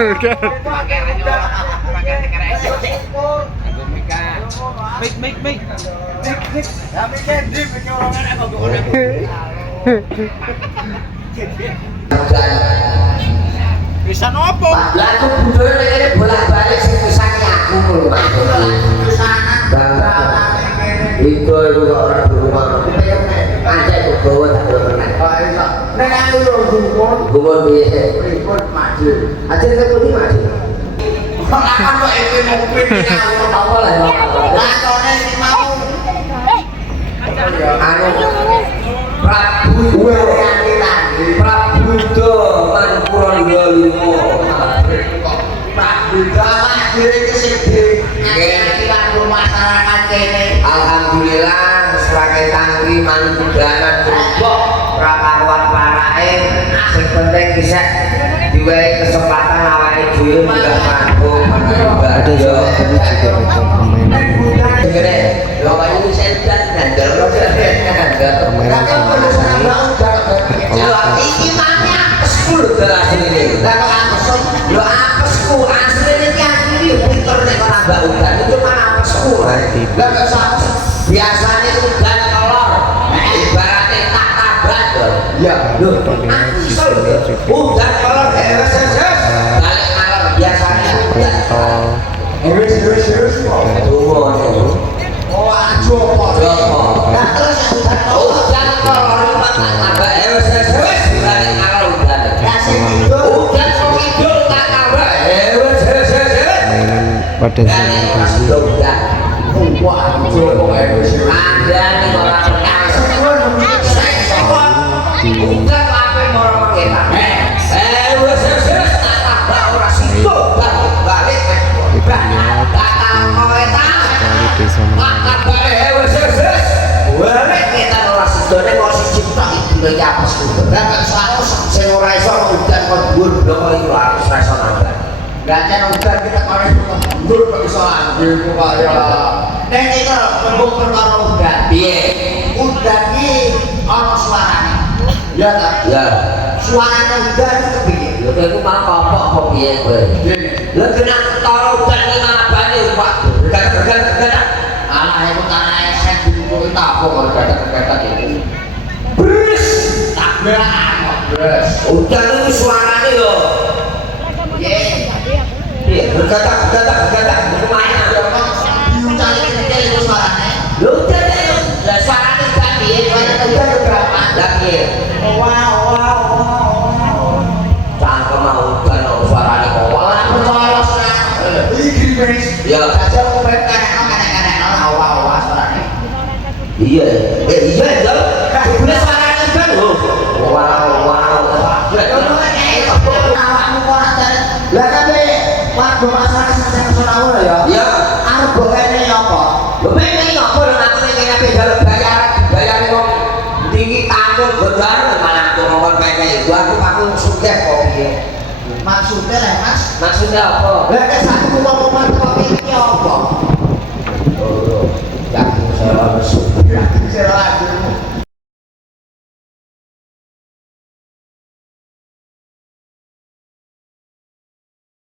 Bisa nopo? Lalu budaya ini bolak-balik sing pisane aku lho Mas. Itu orang berumah. Aja itu bawa tak pernah. Nek aku lho gumun piye? Ribut maju. Aja ketemu maju. Akan kok iki mobil iki apa lah ya. Lah kone iki mau. Anu Prabu Prabu Do Manpura Limo. Prabu Dalah dhewe iki sing iki kanggo masyarakat kene. Alhamdulillah sebagai tangri manunggalan berubah prakaruan parae sing penting bisa diwehi kesempatan awake dhewe munggah mampu Ada seorang guru juga itu permainan biasanya udan kolor ibaratnya tak tabat ya udan kolor balik kolor biasanya udan pada zaman dulu. Desa Gacanya udan kita kemarin mundur ke bisa ambil kaya dan itu lembut perkara udan udan ini ada suaranya ya tak? Ya suaranya udan itu begini lu itu malah kopok kok biar gue lu kena ketara udan ini ngabani pak gada-gada alah itu karena eset dibukuin tapung kalau gada-gada ini beres tak berang beres udan itu suaranya loh bergadak lumayan diucapin kecil itu suaranya lu jadi lah suaranya kan dia udah berapa lagi cangkem mau kan suaranya wah percaya suaranya iki wis ya aja mereka kadang-kadang awal suaranya iya iya udah suaranya kan loh wow lah tapi warga masyarakat sing Sonawul ya. Iya. Arep bokene apa? Lho pengen apa lho aku nek kene jaluk bayaran wong tinggi tanggung godar malah aku ngomong pengen iku aku sugih kok piye. Maksudnya lah Mas. Maksudnya apa? Lah nek sak ngomong kok iki apa? Oh, ya saya harus sugih. Saya